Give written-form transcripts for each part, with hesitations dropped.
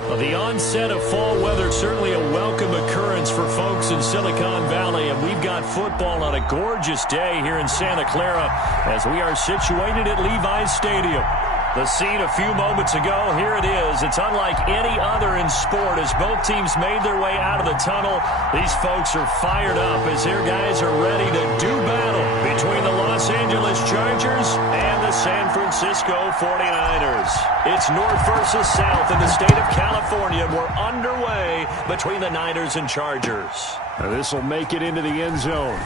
Well, the onset of fall weather, certainly a welcome occurrence for folks in Silicon Valley, and we've got football on a gorgeous day here in Santa Clara as we are situated at Levi's Stadium. The scene a few moments ago, here it is. It's unlike any other in sport as both teams made their way out of the tunnel. These folks are fired up as their guys are ready to do battle between the Los Angeles Chargers and the San Francisco 49ers. It's North versus South in the state of California. We're underway between the Niners and Chargers. This will make it into the end zone.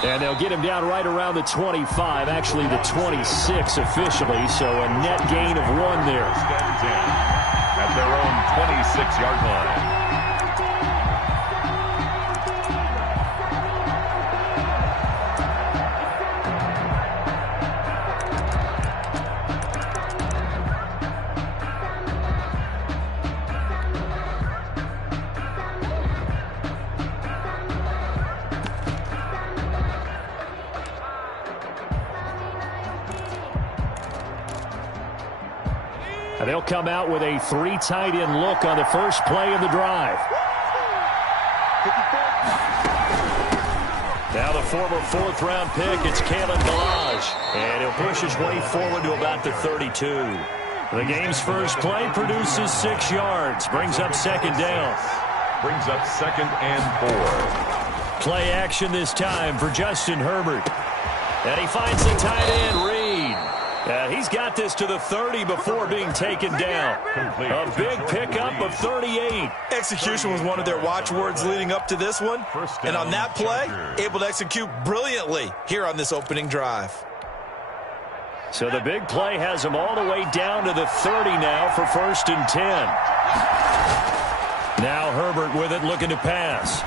And they'll get him down right around the 25, actually the 26 officially, so a net gain of 1 there. At their own 26-yard line. And they'll come out with a 3 tight end look on the first play of the drive. Now the former 4th-round pick, it's Kalen Ballage. And he'll push his way forward to about the 32. The game's first play produces 6 yards. Brings up 2nd down. Brings up 2nd and 4. Play action this time for Justin Herbert. And he finds the tight end, Reed. He's got this to the 30 before being taken down. A big pickup of 38. Execution was one of their watchwords leading up to this one. And on that play, able to execute brilliantly here on this opening drive. So the big play has him all the way down to the 30 now for 1st and 10. Now Herbert with it, looking to pass.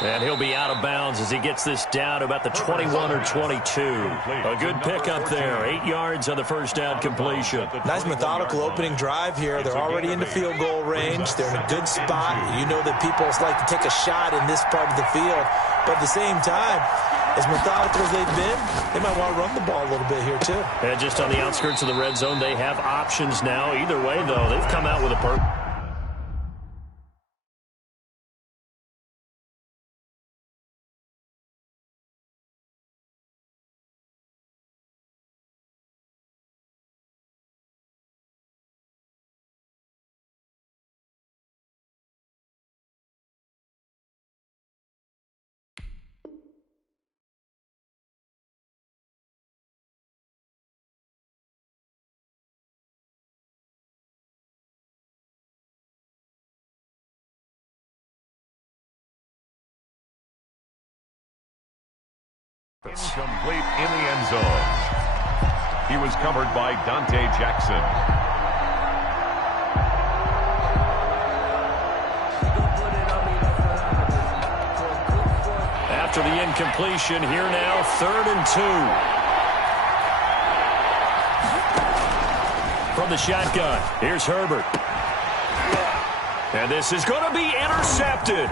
And he'll be out of bounds as he gets this down to about the 21 or 22. A good pickup there. 8 yards on the first down completion. Nice methodical opening drive here. They're already in the field goal range. They're in a good spot. You know that people like to take a shot in this part of the field. But at the same time, as methodical as they've been, they might want to run the ball a little bit here too. And just on the outskirts of the red zone, they have options now. Either way, though, they've come out with a purpose. Complete in the end zone. He was covered by Dante Jackson. After the incompletion, here now, 3rd and 2. From the shotgun, here's Herbert. And this is going to be intercepted.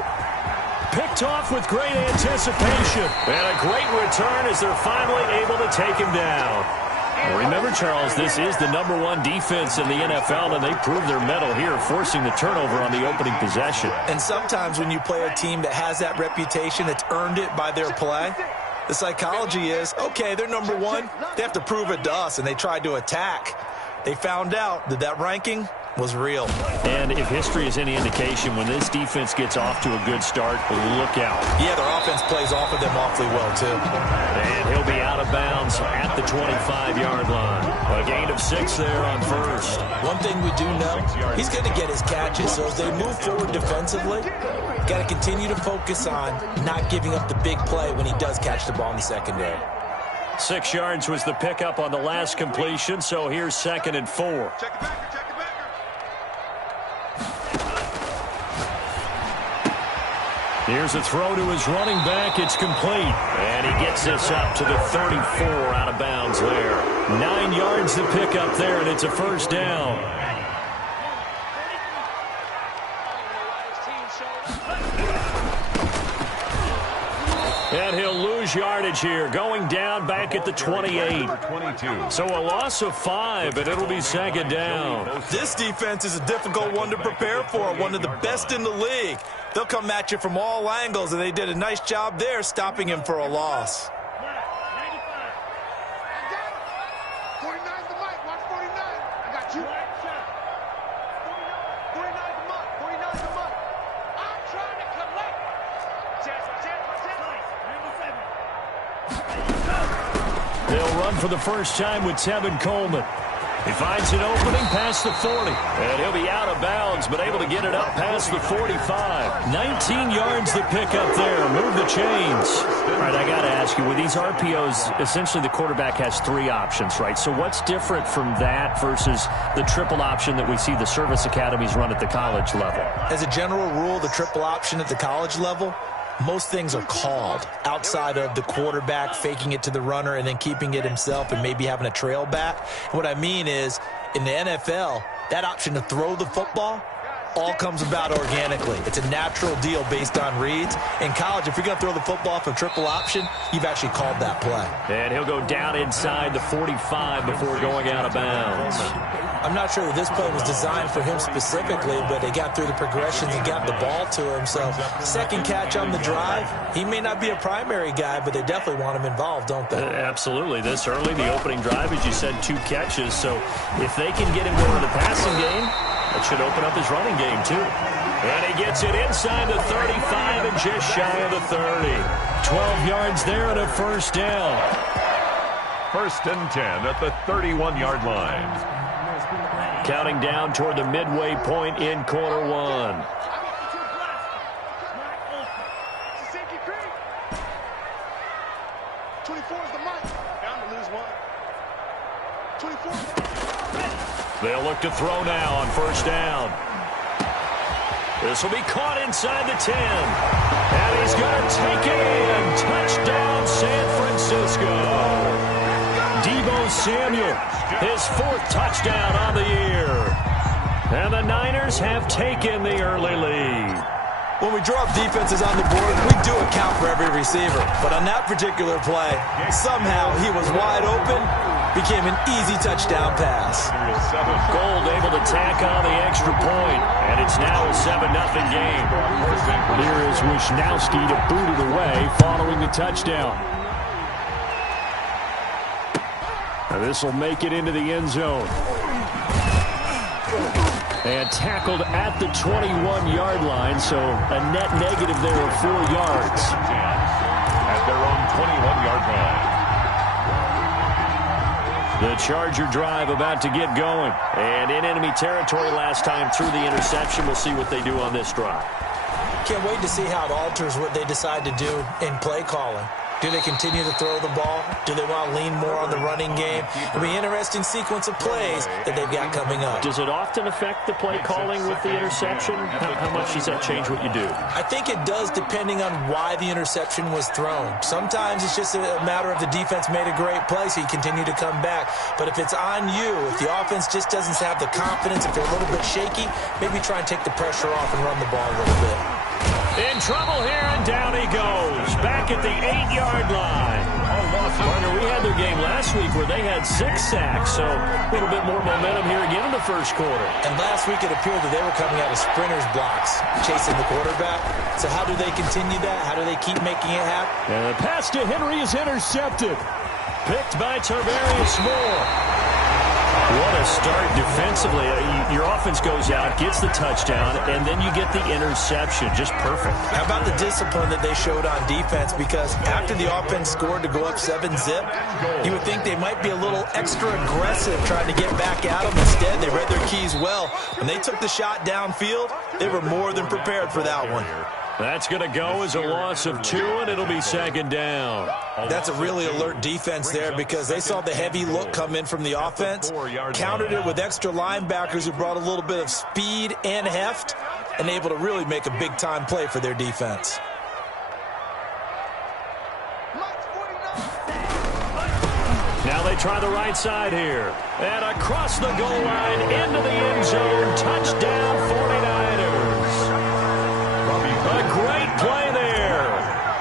Picked off with great anticipation. And a great return as they're finally able to take him down. Remember, Charles, this is the #1 defense in the NFL, and they proved their mettle here, forcing the turnover on the opening possession. And sometimes when you play a team that has that reputation, that's earned it by their play, the psychology is, okay, they're #1. They have to prove it to us, and they tried to attack. They found out that that ranking was real. And if history is any indication, when this defense gets off to a good start, look out. Yeah, their offense plays off of them awfully well, too. And he'll be out of bounds at the 25-yard line. A gain of 6 there on first. One thing we do know, he's going to get his catches. So as they move forward defensively, got to continue to focus on not giving up the big play when he does catch the ball in the secondary. 6 yards was the pickup on the last completion, so here's 2nd and 4. Here's a throw to his running back. It's complete. And he gets this up to the 34 out of bounds there. 9 yards to pick up there, and it's a first down. And he'll lose yardage here, going down back at the 28. So a loss of 5, and it'll be second down. This defense is a difficult one to prepare for, one of the best in the league. They'll come at you from all angles, and they did a nice job there stopping him for a loss. They'll run for the first time with Tevin Coleman. He finds an opening past the 40. And he'll be out of bounds, but able to get it up past the 45. 19 yards to pick up there. Move the chains. All right, I got to ask you, with these RPOs, essentially the quarterback has 3 options, right? So what's different from that versus the triple option that we see the service academies run at the college level? As a general rule, the triple option at the college level, most things are called outside of the quarterback faking it to the runner and then keeping it himself and maybe having a trail back. What I mean is, in the NFL, that option to throw the football all comes about organically. It's a natural deal based on reads. In college, if you're going to throw the football for triple option, you've actually called that play. And he'll go down inside the 45 before going out of bounds. I'm not sure that this play was designed for him specifically, but they got through the progressions and got the ball to him. So second catch on the drive. He may not be a primary guy, but they definitely want him involved, don't they? Absolutely. This early, the opening drive, as you said, 2 catches. So if they can get him going to the passing game, that should open up his running game, too. And he gets it inside the 35 and just shy of the 30. 12 yards there and a first down. 1st and 10 at the 31-yard line. Counting down toward the midway point in quarter 1. They'll look to throw now on first down. This will be caught inside the 10. And he's going to take it in. Touchdown, San Francisco. Deebo Samuel, his 4th touchdown on the year. And the Niners have taken the early lead. When we draw up defenses on the board, we do account for every receiver. But on that particular play, somehow he was wide open, became an easy touchdown pass. Gold able to tack on the extra point, and it's now a 7-0 game. Here is Wisnowski to boot it away following the touchdown. And this will make it into the end zone. And tackled at the 21-yard line, so a net negative there of 4 yards. At their own 21-yard line. The Charger drive about to get going. And in enemy territory last time through the interception. We'll see what they do on this drive. Can't wait to see how it alters what they decide to do in play calling. Do they continue to throw the ball? Do they want to lean more on the running game? It'll be an interesting sequence of plays that they've got coming up. Does it often affect the play calling with the interception? How much does that change what you do? I think it does, depending on why the interception was thrown. Sometimes it's just a matter of the defense made a great play, so you continue to come back. But if it's on you, if the offense just doesn't have the confidence, if they're a little bit shaky, maybe try and take the pressure off and run the ball a little bit. In trouble here, and down he goes. Back at the 8-yard line. Partner, we had their game last week where they had 6 sacks, so a little bit more momentum here again in the first quarter. And last week it appeared that they were coming out of sprinters blocks, chasing the quarterback. So how do they continue that? How do they keep making it happen? And the pass to Henry is intercepted. Picked by Tarvarius Moore. What a start defensively. Your offense goes out, gets the touchdown, and then you get the interception. Just perfect. How about the discipline that they showed on defense? Because after the offense scored to go up 7-zip, you would think they might be a little extra aggressive trying to get back at them. Instead, they read their keys well. When they took the shot downfield, they were more than prepared for that one. That's going to go as a loss of 2, and it'll be second down. That's a really alert defense there because they saw the heavy look come in from the offense, countered it with extra linebackers who brought a little bit of speed and heft, and able to really make a big-time play for their defense. Now they try the right side here. And across the goal line into the end zone. Touchdown 49ers. A great play there.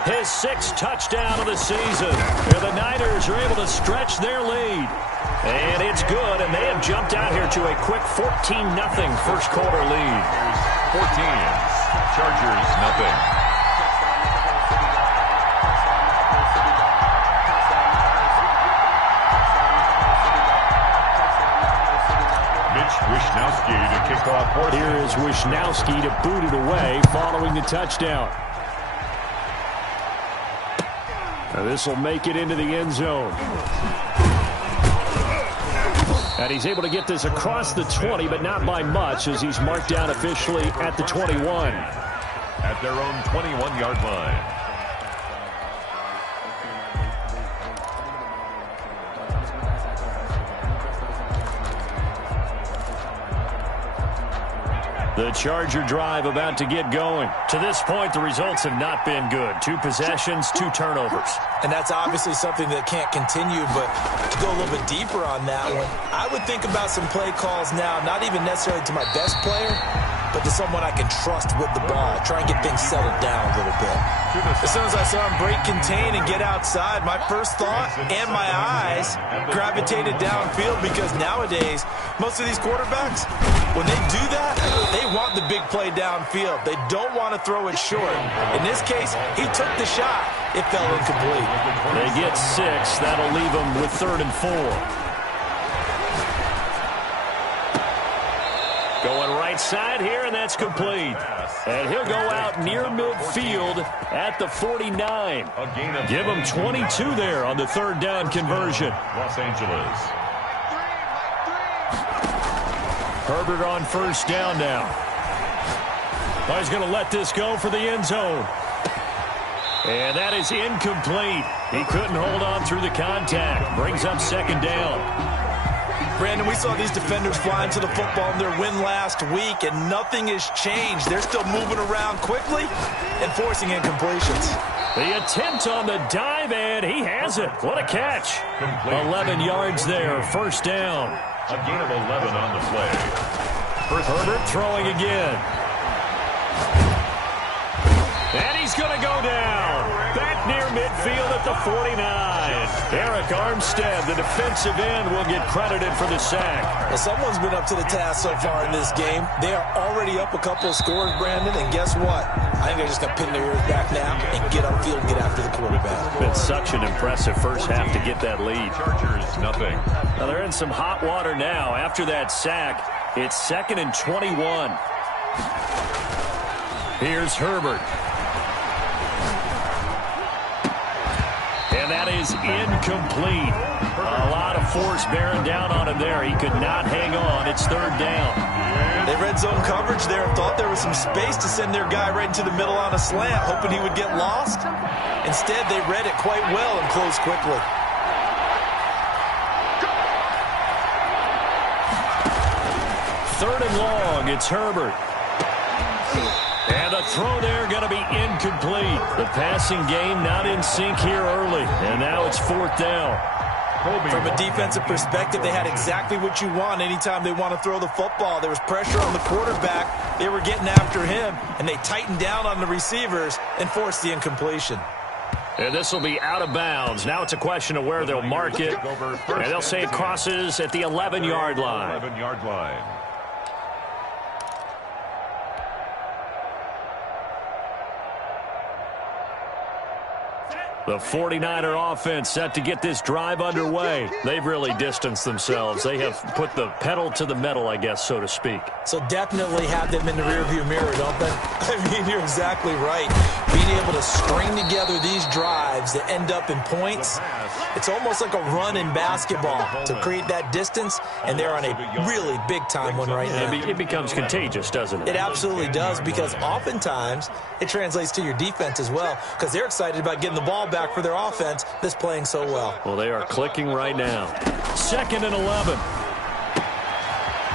his 6th touchdown of the season. And the Niners are able to stretch their lead. And it's good, and they have jumped out here to a quick 14-0 first quarter lead. 14, Chargers nothing. Wishnowski to kick off. Here is Wishnowski to boot it away following the touchdown. This will make it into the end zone. And he's able to get this across the 20, but not by much, as he's marked down officially at the 21. At their own 21-yard line. The Charger drive about to get going. To this point, the results have not been good. 2 possessions, 2 turnovers. And that's obviously something that can't continue, but to go a little bit deeper on that one, I would think about some play calls now, not even necessarily to my best player, but to someone I can trust with the ball. Try and get things settled down a little bit. As soon as I saw him break contain and get outside, my first thought and my eyes gravitated downfield, because nowadays, most of these quarterbacks, when they do that, they want the big play downfield. They don't want to throw it short. In this case, he took the shot. It fell incomplete. They get 6. That'll leave them with 3rd and 4. Going right side here, and that's complete. And he'll go out near midfield at the 49. Give him 22 there on the 3rd down conversion. Los Angeles. Herbert on 1st down now. Oh, he's going to let this go for the end zone. And that is incomplete. He couldn't hold on through the contact. Brings up 2nd down. Brandon, we saw these defenders flying to the football in their win last week, and nothing has changed. They're still moving around quickly and forcing incompletions. The attempt on the dive, and he has it. What a catch. 11 yards there, 1st down. A gain of 11 on the play. First Herbert throwing again. And he's going to go down. Back near midfield at the 49. Eric Armstead, the defensive end, will get credited for the sack. Well, someone's been up to the task so far in this game. They are already up a couple of scores, Brandon, and guess what? I think they're just going to pin their ears back now and get upfield and get after the quarterback. It's been such an impressive first half to get that lead. Chargers nothing. Now they're in some hot water now. After that sack, it's 2nd and 21. Here's Herbert. And that is incomplete. A lot of force bearing down on him there. He could not hang on. It's 3rd down. They read zone coverage there and thought there was some space to send their guy right into the middle on a slant, hoping he would get lost. Instead, they read it quite well and closed quickly. Third and long. It's Herbert. And the throw there going to be incomplete. The passing game not in sync here early. And now it's 4th down. From a defensive perspective, they had exactly what you want anytime they want to throw the football. There was pressure on the quarterback. They were getting after him, and they tightened down on the receivers and forced the incompletion. And this will be out of bounds. Now it's a question of where they'll mark it. And they'll say it crosses at the 11-yard line. 11-yard line. The 49er offense set to get this drive underway. They've really distanced themselves. They have put the pedal to the metal, I guess, so to speak. So definitely have them in the rearview mirror, don't they? I mean, you're exactly right. Being able to string together these drives that end up in points, it's almost like a run in basketball to create that distance, and they're on a really big-time one right now. It becomes contagious, doesn't it? It absolutely does, because oftentimes it translates to your defense as well, because they're excited about getting the ball back for their offense that's playing so well. Well, they are clicking right now. 2nd and 11.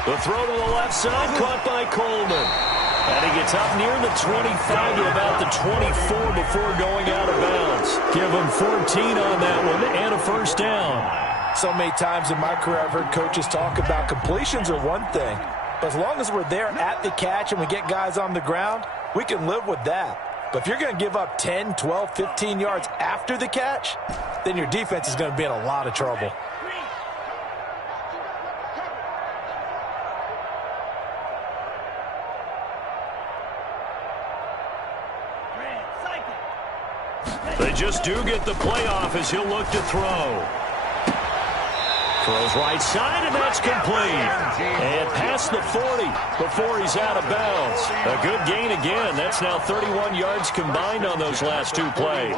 The throw to the left side, caught by Coleman. And he gets up near the 25 to about the 24 before going out of bounds. Give him 14 on that one and a 1st down. So many times in my career I've heard coaches talk about completions are one thing, but as long as we're there at the catch and we get guys on the ground, we can live with that. But if you're going to give up 10, 12, 15 yards after the catch, then your defense is going to be in a lot of trouble. They just do get the playoff as he'll look to throw. Throws right side, and that's complete. And past the 40 before he's out of bounds. A good gain again. That's now 31 yards combined on those last two plays.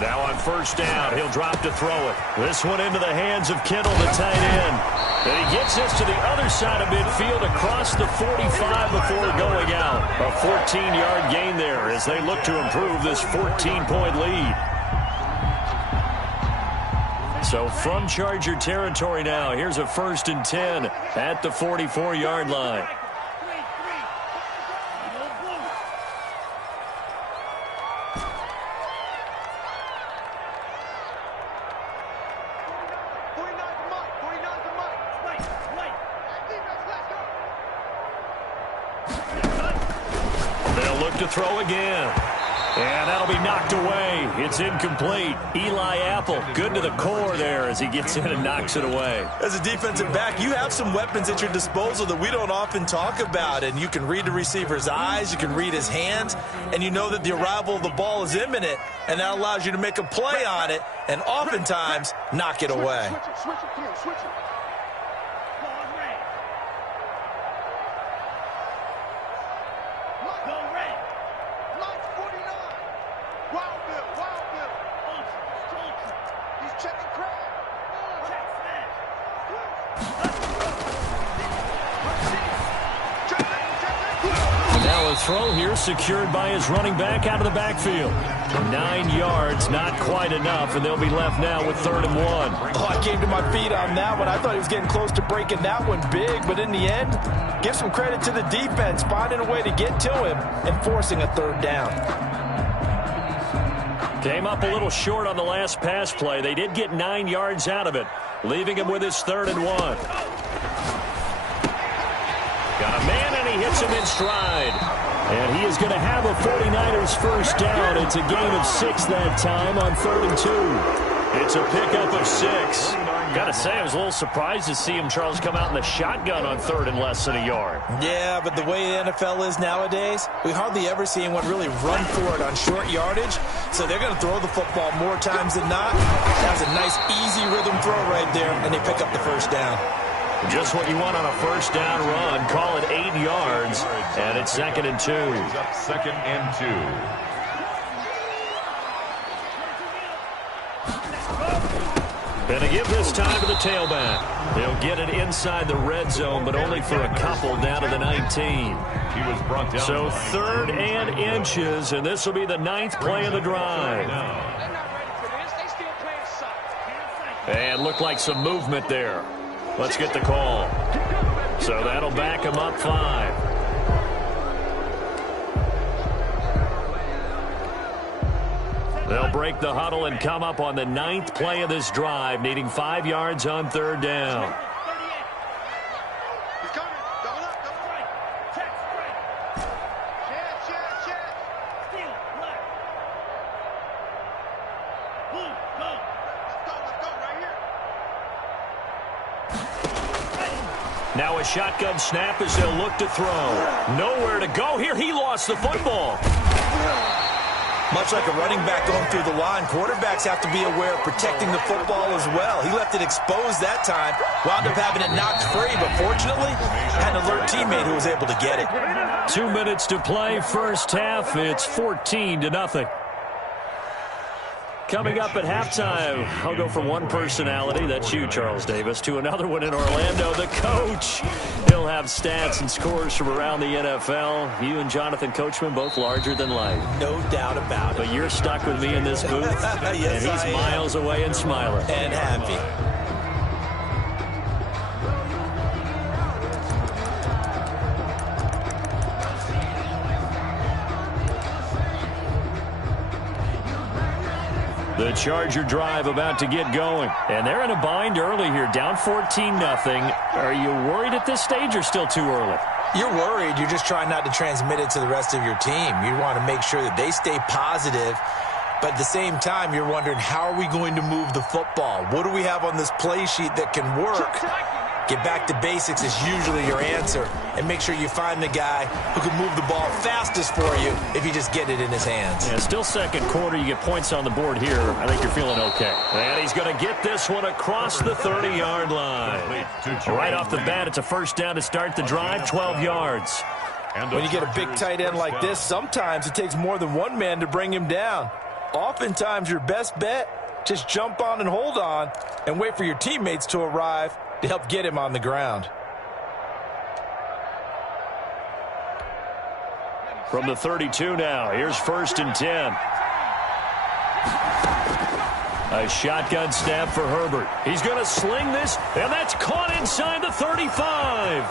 Now on first down, he'll drop to throw it. This one into the hands of Kittle, the tight end. And he gets this to the other side of midfield across the 45 before going out. A 14-yard gain there as they look to improve this 14-point lead. So from Charger territory now, here's a 1st and 10 at the 44-yard line. To throw again. And that'll be knocked away. It's incomplete. Eli Apple, good to the core there as he gets in and knocks it away. As a defensive back, you have some weapons at your disposal that we don't often talk about. And you can read the receiver's eyes, you can read his hands, and you know that the arrival of the ball is imminent, and that allows you to make a play on it and oftentimes knock it away. Switch it. Come on, switch it. Throw here secured by his running back out of the backfield. 9 yards, not quite enough, and they'll be left now with 3rd and 1. Oh, I came to my feet on that one. I thought he was getting close to breaking that one big, but in the end, give some credit to the defense, finding a way to get to him and forcing a 3rd down. Came up a little short on the last pass play. They did get 9 yards out of it, leaving him with his 3rd and 1. Got a man, and he hits him in stride. And he is going to have a 49ers first down. It's a gain of 6 that time on 3rd and 2. It's a pickup of 6. Got to say, I was a little surprised to see him, Charles, come out in the shotgun on 3rd and less than a yard. Yeah, but the way the NFL is nowadays, we hardly ever see anyone really run for it on short yardage. So they're going to throw the football more times than not. That was a nice, easy rhythm throw right there, and they pick up the first down. Just what you want on a first down run. Call it 8 yards, and it's 2nd and 2. 2nd and 2. Gonna give this time to the tailback. He'll get it inside the red zone, but only for a couple down to the 19. He was brought down. So 3rd and inches, and this will be the 9th play of the drive. And looked like some movement there. Let's get the call. So that'll back him up 5. They'll break the huddle and come up on the 9th play of this drive, needing 5 yards on 3rd down. Now a shotgun snap as they'll look to throw. Nowhere to go here. He lost the football. Much like a running back going through the line, quarterbacks have to be aware of protecting the football as well. He left it exposed that time, wound up having it knocked free, but fortunately, had an alert teammate who was able to get it. 2 minutes to play, first half. It's 14-0. Coming up at halftime, I'll go from one personality, that's you, Charles Davis, to another one in Orlando, the coach. He'll have stats and scores from around the NFL. You and Jonathan Coachman, both larger than life. No doubt about it. But you're stuck with me in this booth, yes, and he's miles away and smiling. And happy. The Charger drive about to get going. And they're in a bind early here, down 14-0. Are you worried at this stage or still too early? You're worried. You're just trying not to transmit it to the rest of your team. You want to make sure that they stay positive. But at the same time, you're wondering, how are we going to move the football? What do we have on this play sheet that can work? Get back to basics is usually your answer. And make sure you find the guy who can move the ball fastest for you if you just get it in his hands. Yeah, still second quarter. You get points on the board here. I think you're feeling okay. And he's going to get this one across the 30-yard line. Right off the bat, it's a first down to start the drive, 12 yards. When you get a big tight end like this, sometimes it takes more than one man to bring him down. Oftentimes, your best bet, just jump on and hold on and wait for your teammates to arrive to help get him on the ground. From the 32 now, here's 1st and 10. A shotgun snap for Herbert. He's going to sling this, and that's caught inside the 35.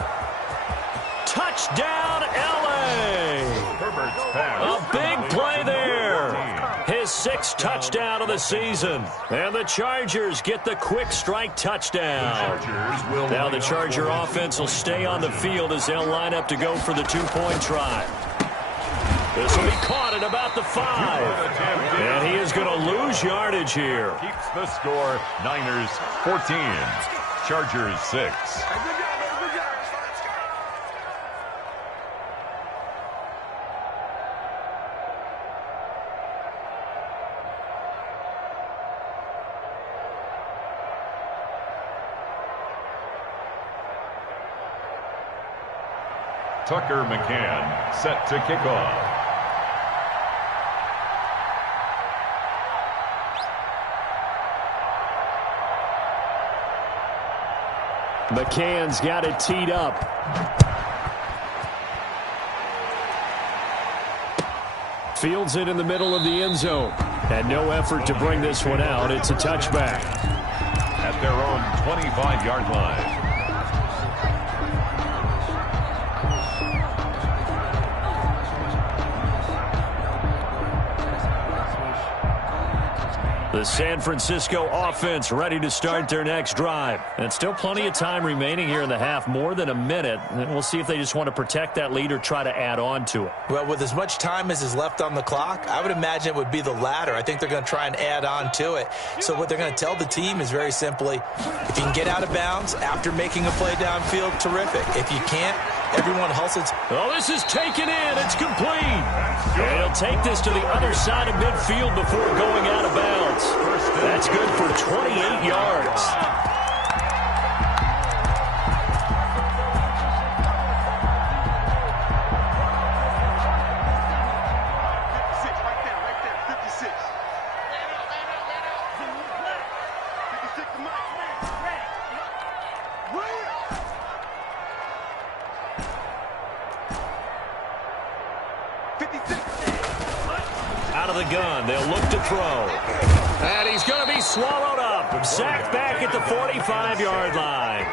Touchdown, L.A. Herbert's pass. A big play there. His 6th touchdown of the season. And the Chargers get the quick strike touchdown. Now the Charger offense will stay on the field as they'll line up to go for the 2-point try. This will be caught at about the 5. And he is going to lose yardage here. Keeps the score. Niners 14. Chargers 6. Tucker McCann set to kick off. McCann's got it teed up. Fields it in the middle of the end zone. And no effort to bring this one out. It's a touchback. At their own 25-yard line. The San Francisco offense ready to start their next drive. And still plenty of time remaining here in the half, more than a minute. And we'll see if they just want to protect that lead or try to add on to it. Well, with as much time as is left on the clock, I would imagine it would be the latter. I think they're going to try and add on to it. So what they're going to tell the team is very simply, if you can get out of bounds after making a play downfield, terrific. If you can't, everyone hustles. Oh, this is taken in. It's complete. And he'll take this to the other side of midfield before going out of bounds. That's good for 28 yards. Out of the gun, they'll look to throw. And he's going to be swallowed up. Sacked back at the 45-yard line.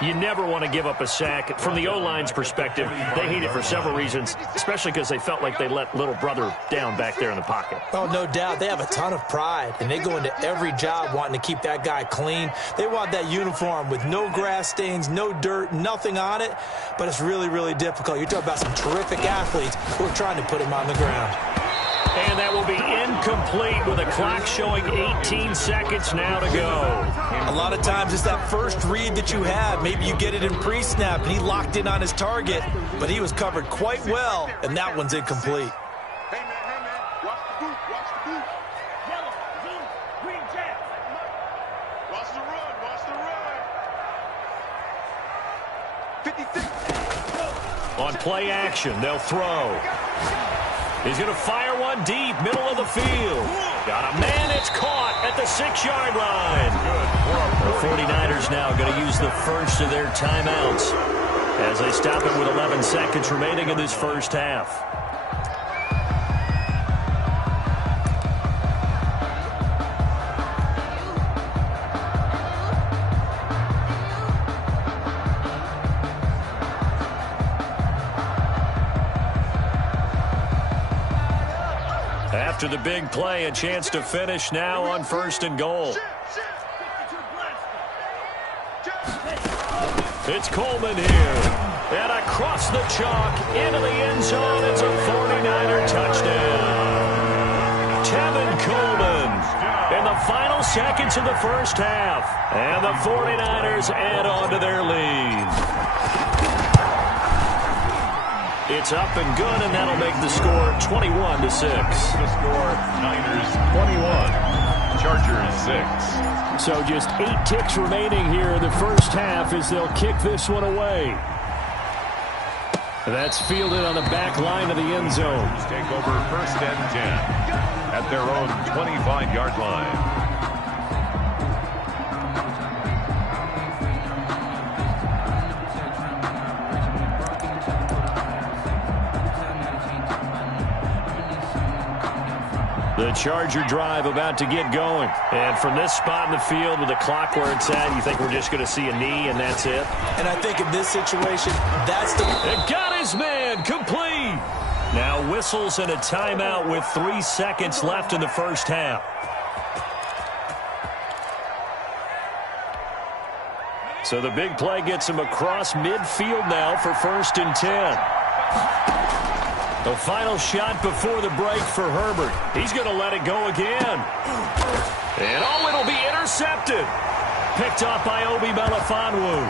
You never want to give up a sack. From the O-line's perspective, they hate it for several reasons, especially because they felt like they let little brother down back there in the pocket. Oh, no doubt. They have a ton of pride, and they go into every job wanting to keep that guy clean. They want that uniform with no grass stains, no dirt, nothing on it, but it's really, really difficult. You're talking about some terrific athletes who are trying to put him on the ground. And that will be incomplete with a clock showing 18 seconds now to go. A lot of times it's that first read that you have. Maybe you get it in pre-snap, and he locked in on his target, but he was covered quite well, and that one's incomplete. Hey, man, watch the boot, watch the boot. Yellow, blue, green, jack. Watch the run, 56. On play action, they'll throw. He's going to fire one run deep, middle of the field. Got a man, it's caught at the 6-yard line. The 49ers now going to use the first of their timeouts as they stop it with 11 seconds remaining in this first half. After the big play, a chance to finish now on 1st and goal. It's Coleman here. And across the chalk, into the end zone. It's a 49er touchdown. Tevin Coleman in the final seconds of the first half. And the 49ers add on to their lead. It's up and good, and that'll make the score 21-6. The score, Niners 21, Chargers 6. So just 8 ticks remaining here in the first half as they'll kick this one away. That's fielded on the back line of the end zone. Take over 1st and 10 at their own 25-yard line. The Charger drive about to get going. And from this spot in the field with the clock where it's at, you think we're just going to see a knee and that's it? And I think in this situation, that's the... It got his man complete. Now whistles and a timeout with 3 seconds left in the first half. So the big play gets him across midfield now for 1st and 10. The final shot before the break for Herbert. He's going to let it go again. And oh, it'll be intercepted. Picked off by Obi Melifonwu.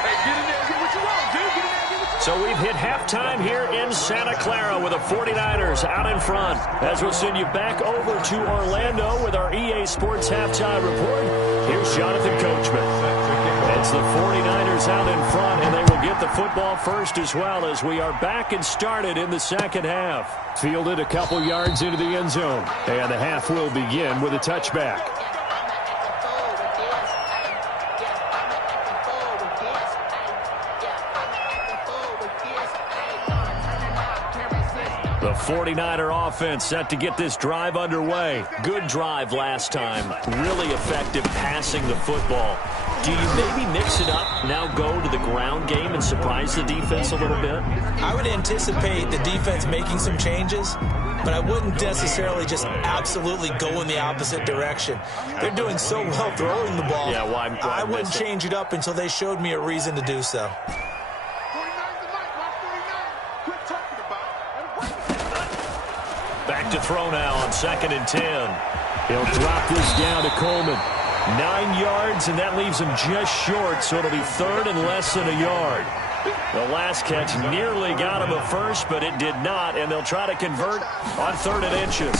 Hey, get in there and get what you want, dude. Get in there and get what you want. So we've hit halftime here in Santa Clara with the 49ers out in front. As we'll send you back over to Orlando with our EA Sports Halftime Report. Here's Jonathan Coachman. It's the 49ers out in front, and they will get the football first as well as we are back and started in the second half. Fielded a couple yards into the end zone. And the half will begin with a touchback. The 49er offense set to get this drive underway. Good drive last time. Really effective passing the football. Do you maybe mix it up, now go to the ground game and surprise the defense a little bit? I would anticipate the defense making some changes, but I wouldn't necessarily just absolutely go in the opposite direction. They're doing so well throwing the ball. Yeah, why I wouldn't change it up until they showed me a reason to do so. 49 tonight, watch 49. Quit talking about it. Back to throw now on 2nd and 10. He'll drop this down to Coleman. 9 yards, and that leaves him just short, so it'll be 3rd and less than a yard. The last catch nearly got him a first, but it did not, and they'll try to convert on 3rd and inches.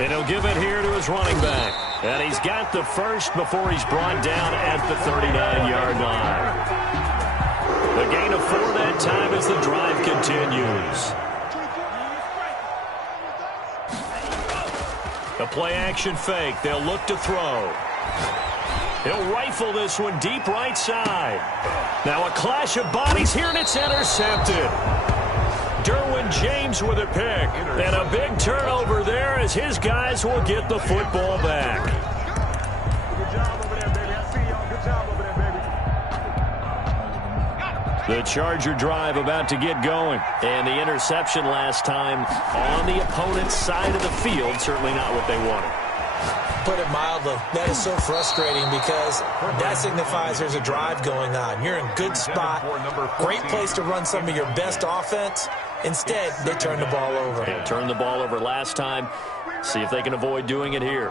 And he'll give it here to his running back. And he's got the first before he's brought down at the 39-yard line. The gain of 4 that time as the drive continues. The play-action fake. They'll look to throw. He'll rifle this one deep right side. Now a clash of bodies here, and it's intercepted. Derwin James with a pick. And a big turnover there as his guys will get the football back. Good job over there, baby. I see y'all. Good job over there, baby. The Charger drive about to get going. And the interception last time on the opponent's side of the field. Certainly not what they wanted. Put it mildly, that is so frustrating because that signifies there's a drive going on. You're in a good spot, great place to run some of your best offense. Instead, they turn the ball over. They turned the ball over last time. See if they can avoid doing it here.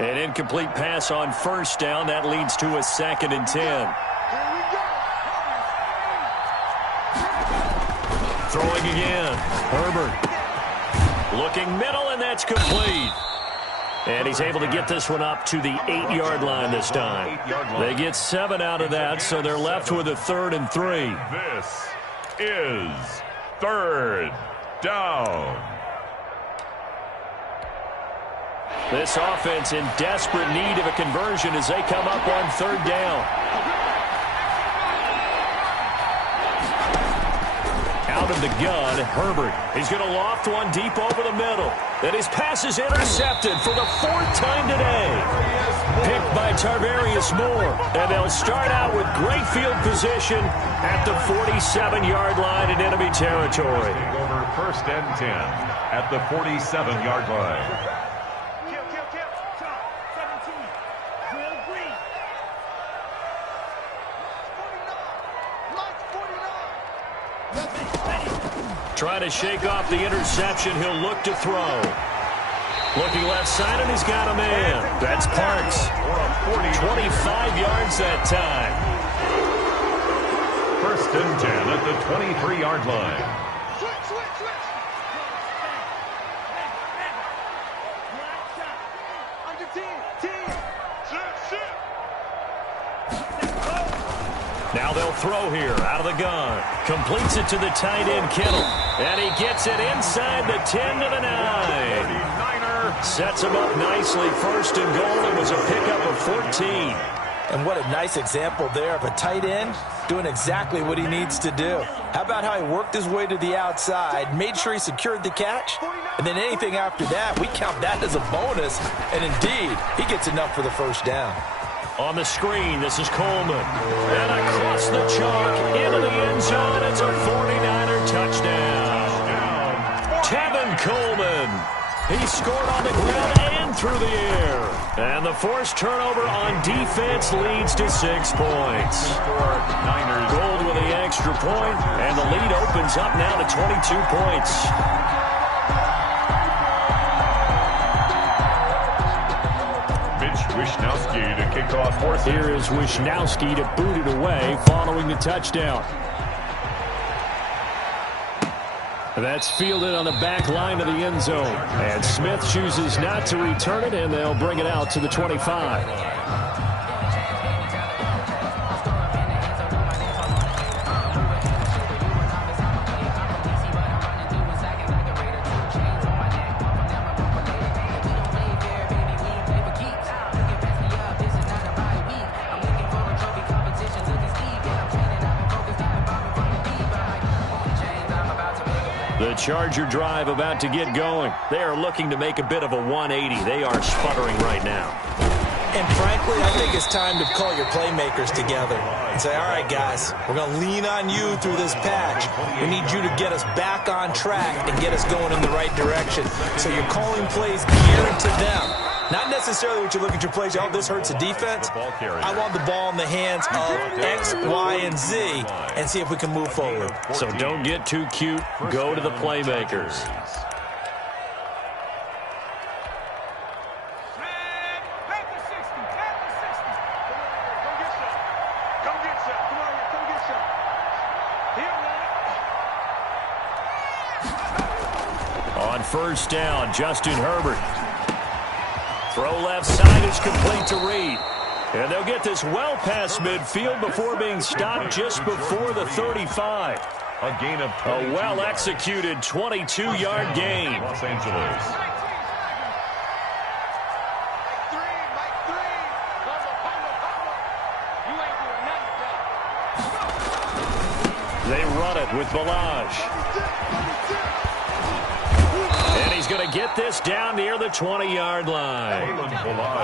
An incomplete pass on 1st down. That leads to a 2nd and 10. Throwing again. Herbert. Looking middle, and that's complete. And he's able to get this one up to the 8-yard line this time. They get 7 out of that, so they're left with a 3rd and 3. This is 3rd down. This offense in desperate need of a conversion as they come up on third down. Out of the gun, Herbert. He's going to loft one deep over the middle. Then his pass is intercepted for the fourth time today. Picked by Tarvarius Moore. And they'll start out with great field position at the 47-yard line in enemy territory. Over first and 10 at the 47-yard line. Trying to shake off the interception. He'll look to throw. Looking left side, and he's got a man. That's Parks. 25 yards that time. First and 10 at the 23-yard line. Now they'll throw here out of the gun. Completes it to the tight end, Kittle. And he gets it inside the 10 to the 9. Sets him up nicely. First and goal. It was a pickup of 14. And what a nice example there of a tight end doing exactly what he needs to do. How about how he worked his way to the outside, made sure he secured the catch, and then anything after that, we count that as a bonus. And indeed, he gets enough for the first down. On the screen, this is Coleman. And across the chalk, into the end zone. It's a 49er touchdown. Tevin Coleman. He scored on the ground and through the air. And the forced turnover on defense leads to 6 points. Gold with the extra point, and the lead opens up now to 22 points. Wishnowski to kick off for us. Here is Wishnowski to boot it away following the touchdown. That's fielded on the back line of the end zone. And Smith chooses not to return it, and they'll bring it out to the 25. The Charger drive about to get going. They are looking to make a bit of a 180. They are sputtering right now. And frankly, I think it's time to call your playmakers together and say, all right, guys, we're going to lean on you through this patch. We need you to get us back on track and get us going in the right direction. So you're calling plays geared to them. Not necessarily what you look at your plays, oh, this hurts the defense. I want the ball in the hands of X, Y, and Z and see if we can move forward. So don't get too cute. Go to the playmakers. On first down, Justin Herbert. Throw left side is complete to Reed. And they'll get this well past midfield before being stopped just before the 35. A gain of 22 a well-executed 22-yard gain. Los Angeles. They run it with Balaj. And he's going to get this down near the 20-yard line.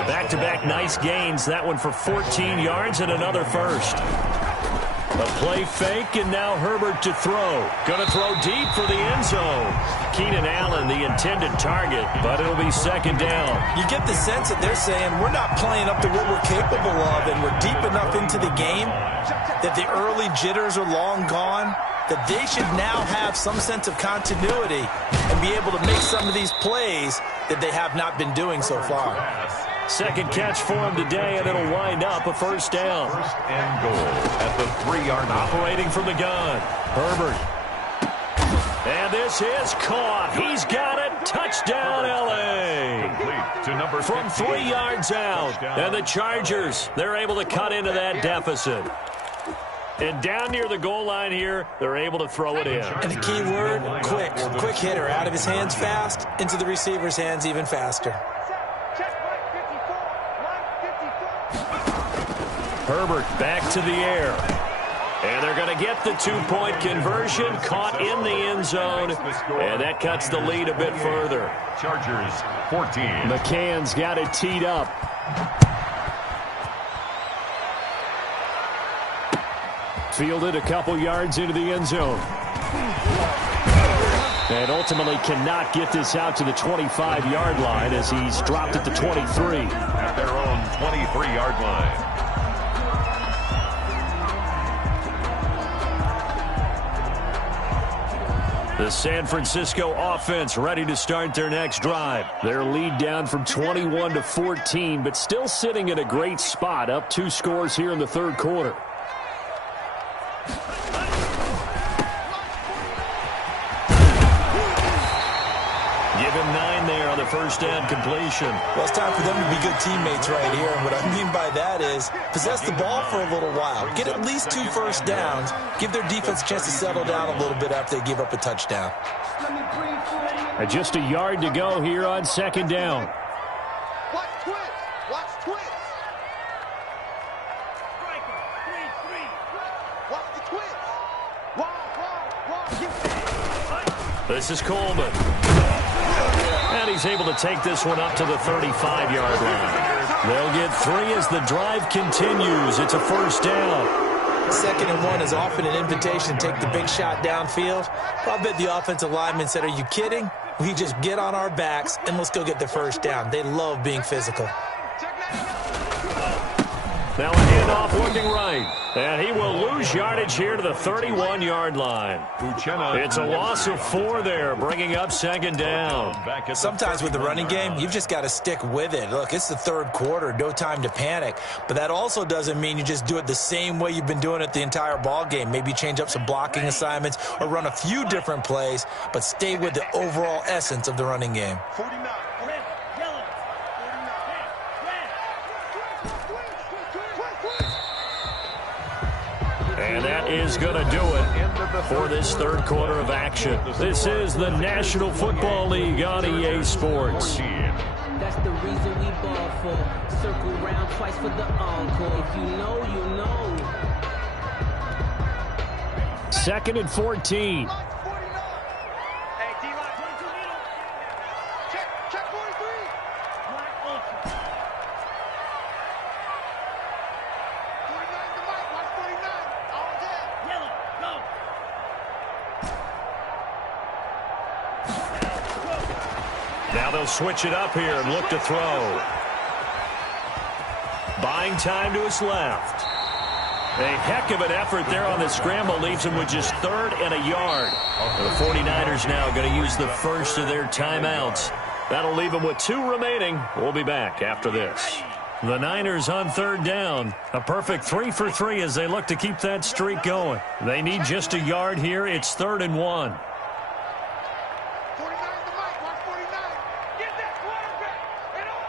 Back-to-back nice gains. That one for 14 yards and another first. A play fake, and now Herbert to throw. Going to throw deep for the end zone. Keenan Allen, the intended target, but it'll be second down. You get the sense that they're saying we're not playing up to what we're capable of, and we're deep enough into the game that the early jitters are long gone, that they should now have some sense of continuity and be able to make some of these plays that they have not been doing so far. Second catch for him today, and it'll wind up a first down. First and goal at the 3-yard line. Operating from the gun, Herbert. And this is caught. He's got it. Touchdown, L.A. Complete to number from 3 yards out. And the Chargers, they're able to cut into that deficit. And down near the goal line here, they're able to throw it in. And the key word, quick. Quick hitter. Out of his hands fast, into the receiver's hands even faster. Herbert back to the air. And they're going to get the two-point conversion, caught in the end zone, and that cuts the lead a bit further. Chargers 14. McCann's got it teed up. Fielded a couple yards into the end zone. And ultimately cannot get this out to the 25-yard line as he's dropped at the 23. At their own 23-yard line. The San Francisco offense ready to start their next drive. Their lead down from 21 to 14, but still sitting in a great spot, up 2 scores here in the third quarter. Give him 9 there on the first down completion. Well, it's time for them to be good teammates right here. And what I mean by that is possess the ball for a little while. Get at least 2 first downs. Give their defense a chance to settle down a little bit after they give up a touchdown. Just a yard to go here on second down. Watch twins. Watch twins. Watch the twins. This is Coleman. And he's able to take this one up to the 35-yard line. They'll get 3 as the drive continues. It's a first down. 2nd and 1 is often an invitation to take the big shot downfield. I bet the offensive lineman said, "Are you kidding? We just get on our backs and let's go get the first down." They love being physical. Now a handoff looking right. And he will lose yardage here to the 31-yard line. It's a loss of 4 there, bringing up second down. Sometimes with the running game, you've just got to stick with it. Look, it's the third quarter, no time to panic. But that also doesn't mean you just do it the same way you've been doing it the entire ball game. Maybe change up some blocking assignments or run a few different plays, but stay with the overall essence of the running game. 49. And that is going to do it for this third quarter of action. This is the National Football League on EA Sports. That's the reason we ball for. Circle round twice for the encore. If you know, you know. 2nd and 14. Check 43. 49 to Mike. Watch 49. All day. Yellow. Go. Now they'll switch it up here and look to throw. Buying time to his left. A heck of an effort there on the scramble leaves him with just 3rd and a yard. The 49ers now going to use the first of their timeouts. That'll leave them with 2 remaining. We'll be back after this. The Niners on 3rd down. A perfect 3 for 3 as they look to keep that streak going. They need just a yard here. It's 3rd and 1. 49 to Mike. Watch 49. Get that quarterback. And all.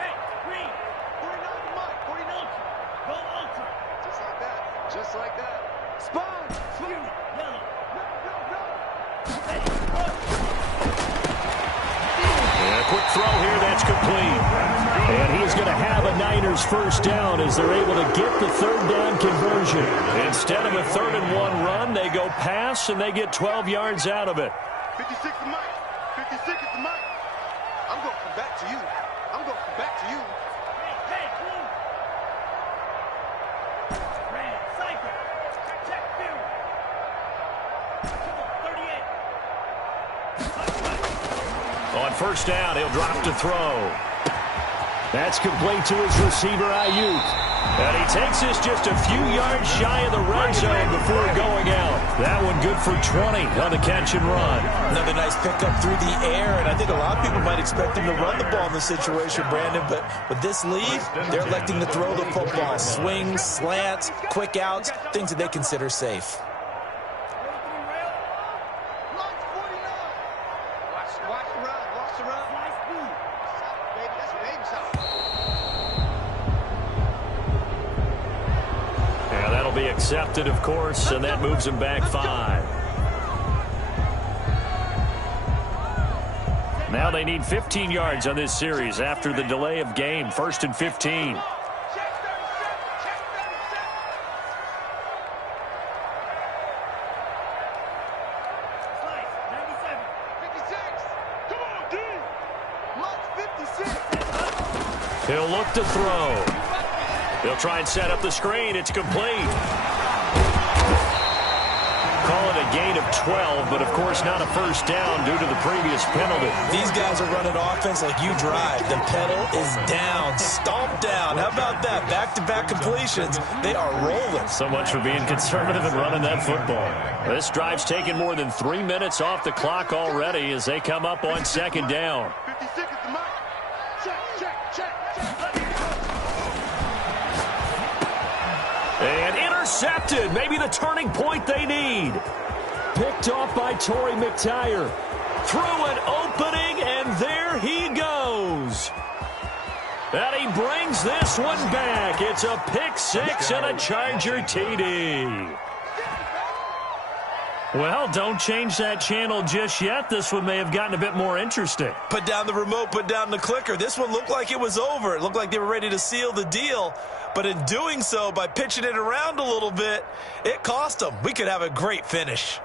Hey, Green. 49 to Mike. 49. Go ultra. Just like that. Just like that. Spawn. Yellow. And a quick throw here. That's complete. And he's going to have a Niners first down as they're able to get the 3rd down conversion. Instead of a 3rd and 1 run, they go pass and they get 12 yards out of it. 56 to Mike. 56 to Mike. I'm going to come back to you. I'm going to come back to you. Hey, blue. Red, cycle. Check, field. 38. On first down, he'll drop to throw. That's complete to his receiver, Ayuk. And he takes this just a few yards shy of the red zone before going out. That one good for 20 on the catch and run. Another nice pickup through the air, and I think a lot of people might expect him to run the ball in this situation, Brandon, but with this lead, they're electing to throw the football. Swings, slants, quick outs, things that they consider safe. Be accepted, of course, and that moves him back 5. Now they need 15 yards on this series after the delay of game. 1st and 15. He'll look to throw. He'll try and set up the screen. It's complete. Call it a gain of 12, but of course not a first down due to the previous penalty. These guys are running offense like you drive. The pedal is down, stomped down. How about that? Back-to-back completions. They are rolling. So much for being conservative and running that football. This drive's taken more than 3 minutes off the clock already as they come up on second down. 50 seconds to mark. Check. And intercepted. Maybe the turning point they need. Picked off by Torrey McTyer. Through an opening, and there he goes. And he brings this one back. It's a pick six and a Charger TD. Well, don't change that channel just yet. This one may have gotten a bit more interesting. Put down the remote, put down the clicker. This one looked like it was over. It looked like they were ready to seal the deal. But in doing so, by pitching it around a little bit, it cost them. We could have a great finish.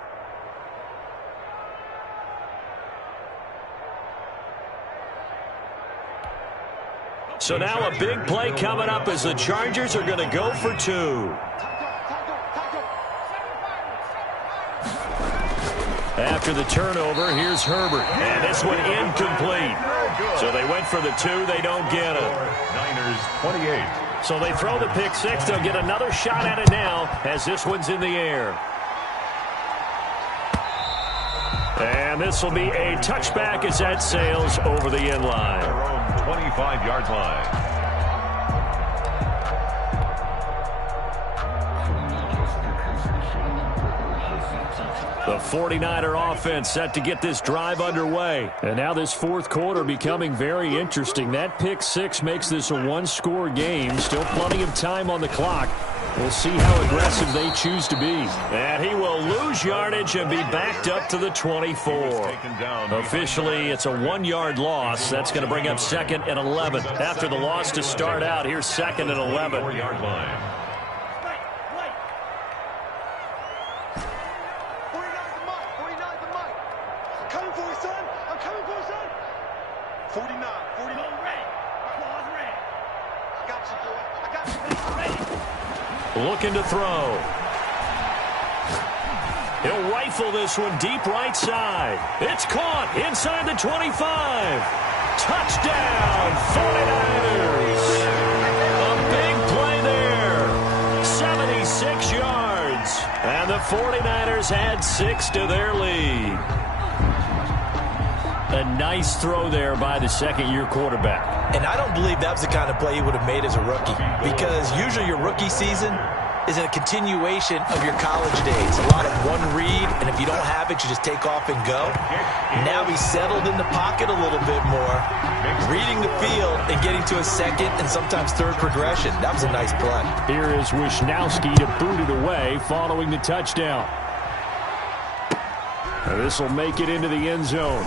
So now a big play coming up as the Chargers are going to go for two. After the turnover, here's Herbert. And this one incomplete. So they went for the two. They don't get it. Niners 28. So they throw the pick six. They'll get another shot at it now as this one's in the air. And this will be a touchback as that sails over the end line. Their own 25-yard line. The 49er offense set to get this drive underway. And now this fourth quarter becoming very interesting. That pick six makes this a one-score game. Still plenty of time on the clock. We'll see how aggressive they choose to be. And he will lose yardage and be backed up to the 24. Officially, it's a 1-yard loss. That's going to bring up 2nd and 11. After the loss to start out, here's 2nd and 11. 4-yard line. 49. I got you, boy. I got you. Looking to throw. He'll rifle this one deep right side. It's caught inside the 25. Touchdown, 49ers. A big play there. 76 yards. And the 49ers add 6 to their lead. A nice throw there by the second-year quarterback. And I don't believe that was the kind of play he would have made as a rookie, because usually your rookie season is a continuation of your college days. A lot of one read, and if you don't have it, you just take off and go. Now he's settled in the pocket a little bit more, reading the field and getting to a second and sometimes third progression. That was a nice play. Here is Wisnowski to boot it away following the touchdown. This will make it into the end zone.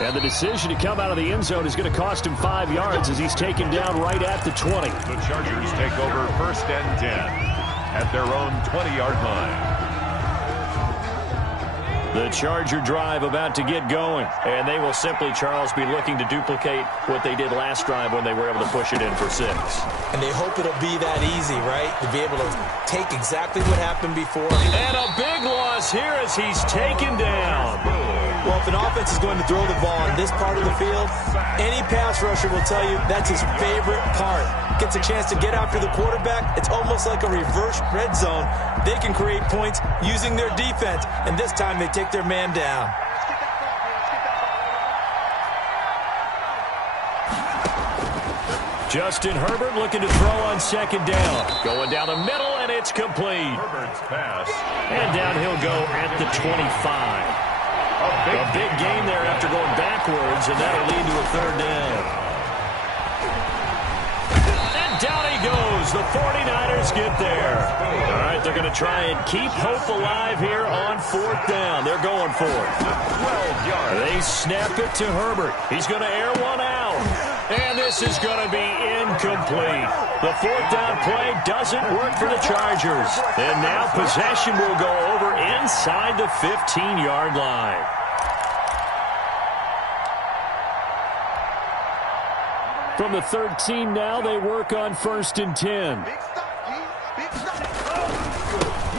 And the decision to come out of the end zone is going to cost him 5 yards as he's taken down right at the 20. The Chargers take over 1st and 10 at their own 20-yard line. The Charger drive about to get going. And they will simply, Charles, be looking to duplicate what they did last drive when they were able to push it in for 6. And they hope it'll be that easy, right? To be able to take exactly what happened before. And a big loss here as he's taken down. Well, if an offense is going to throw the ball on this part of the field, any pass rusher will tell you that's his favorite part. Gets a chance to get after the quarterback. It's almost like a reverse red zone. They can create points using their defense, and this time they take their man down. Justin Herbert looking to throw on second down. Going down the middle, and it's complete. Herbert's pass. And down he'll go at the 25. A big gain there after going backwards, and that'll lead to a 3rd down. And down he goes. The 49ers get there. All right, they're going to try and keep hope alive here on 4th down. They're going for it. 12 yards. They snap it to Herbert. He's going to air one out. And this is going to be incomplete. The 4th down play doesn't work for the Chargers. And now possession will go over inside the 15-yard line. From the 13 now, they work on 1st and 10.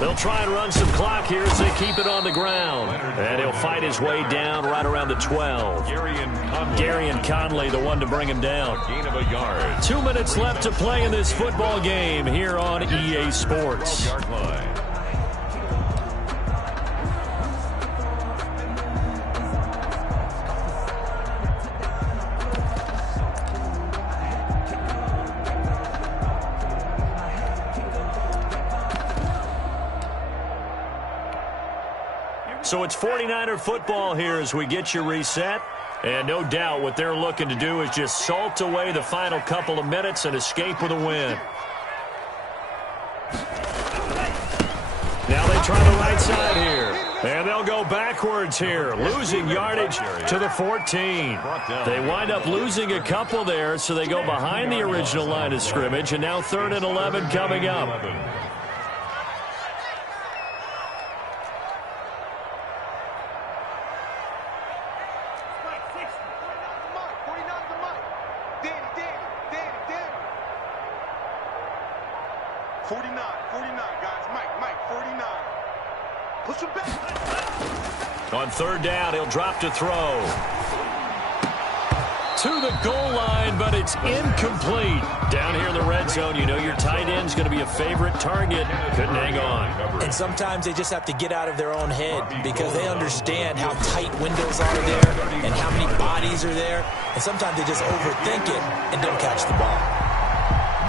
They'll try and run some clock here as they keep it on the ground. And he'll fight his way down right around the 12. Gary and Conley, the one to bring him down. Gain of a yard. 2 minutes left to play in this football game here on EA Sports. Yard line. So it's 49er football here as we get you reset. And no doubt what they're looking to do is just salt away the final couple of minutes and escape with a win. Now they try the right side here. And they'll go backwards here, losing yardage to the 14. They wind up losing a couple there, so they go behind the original line of scrimmage. And now 3rd and 11 coming up. On 3rd down, he'll drop to throw. To the goal line, but it's incomplete. Down here in the red zone, you know your tight end's going to be a favorite target. Couldn't hang on. And sometimes they just have to get out of their own head because they understand how tight windows are there and how many bodies are there. And sometimes they just overthink it and don't catch the ball.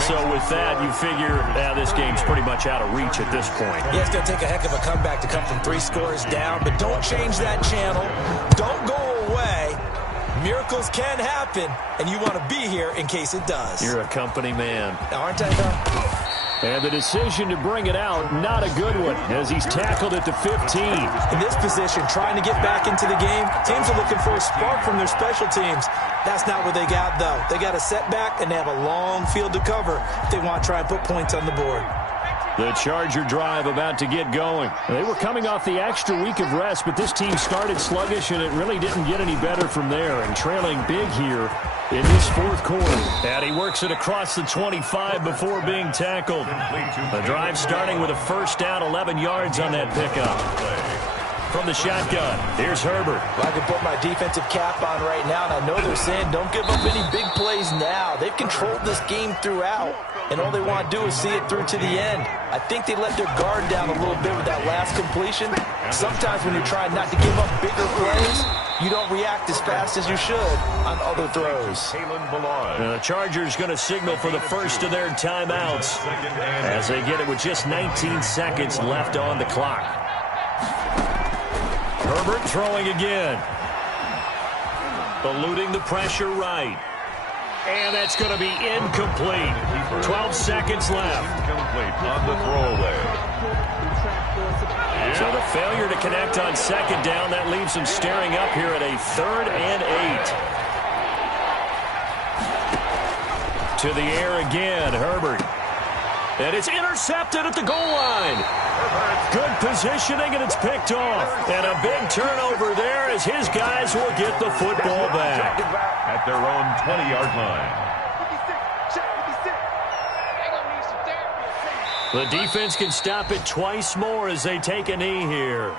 So with that, you figure this game's pretty much out of reach at this point. Yeah, it's going to take a heck of a comeback to come from 3 scores down, but don't change that channel. Don't go away. Miracles can happen, and you want to be here in case it does. You're a company man. Aren't I, though? And the decision to bring it out, not a good one, as he's tackled at the 15. In this position, trying to get back into the game, teams are looking for a spark from their special teams. That's not what they got, though. They got a setback, and they have a long field to cover if they want to try and put points on the board. The Charger drive about to get going. They were coming off the extra week of rest, but this team started sluggish, and it really didn't get any better from there. And trailing big here in this 4th quarter. And he works it across the 25 before being tackled. The drive starting with a 1st down, 11 yards on that pickup. From the shotgun, here's Herbert. Well, I can put my defensive cap on right now, and I know they're saying don't give up any big plays now. They've controlled this game throughout, and all they want to do is see it through to the end. I think they let their guard down a little bit with that last completion. Sometimes when you're trying not to give up bigger plays, you don't react as fast as you should on other throws. The Chargers going to signal for the first of their timeouts as they get it with just 19 seconds left on the clock. Herbert throwing again. Eluding the pressure right. And that's going to be incomplete. 12 seconds left. Incomplete on the throwaway. So the failure to connect on 2nd down, that leaves them staring up here at a 3rd and 8. To the air again, Herbert. And it's intercepted at the goal line. Good positioning, and it's picked off. And a big turnover there as his guys will get the football back. At their own 20-yard line. The defense can stop it twice more as they take a knee here.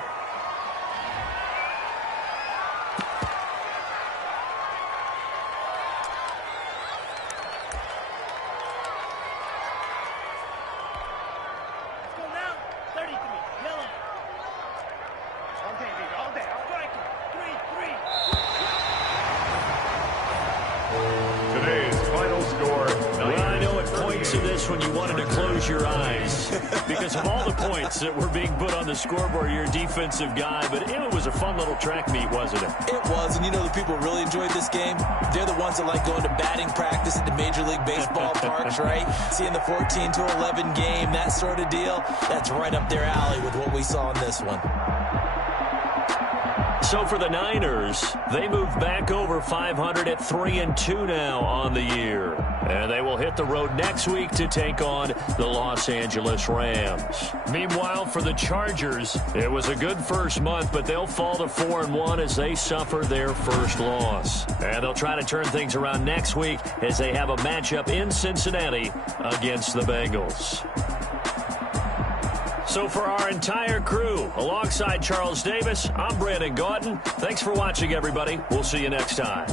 That were being put on the scoreboard, your defensive guy, but it was a fun little track meet, wasn't it? It was, and you know the people really enjoyed this game? They're the ones that like going to batting practice at the Major League Baseball parks, right? Seeing the 14-11 game, that sort of deal, that's right up their alley with what we saw in this one. So for the Niners, they move back over 500 at 3-2 now on the year. And they will hit the road next week to take on the Los Angeles Rams. Meanwhile, for the Chargers, it was a good first month, but they'll fall to 4-1 as they suffer their first loss. And they'll try to turn things around next week as they have a matchup in Cincinnati against the Bengals. So for our entire crew, alongside Charles Davis, I'm Brandon Gaudin. Thanks for watching, everybody. We'll see you next time.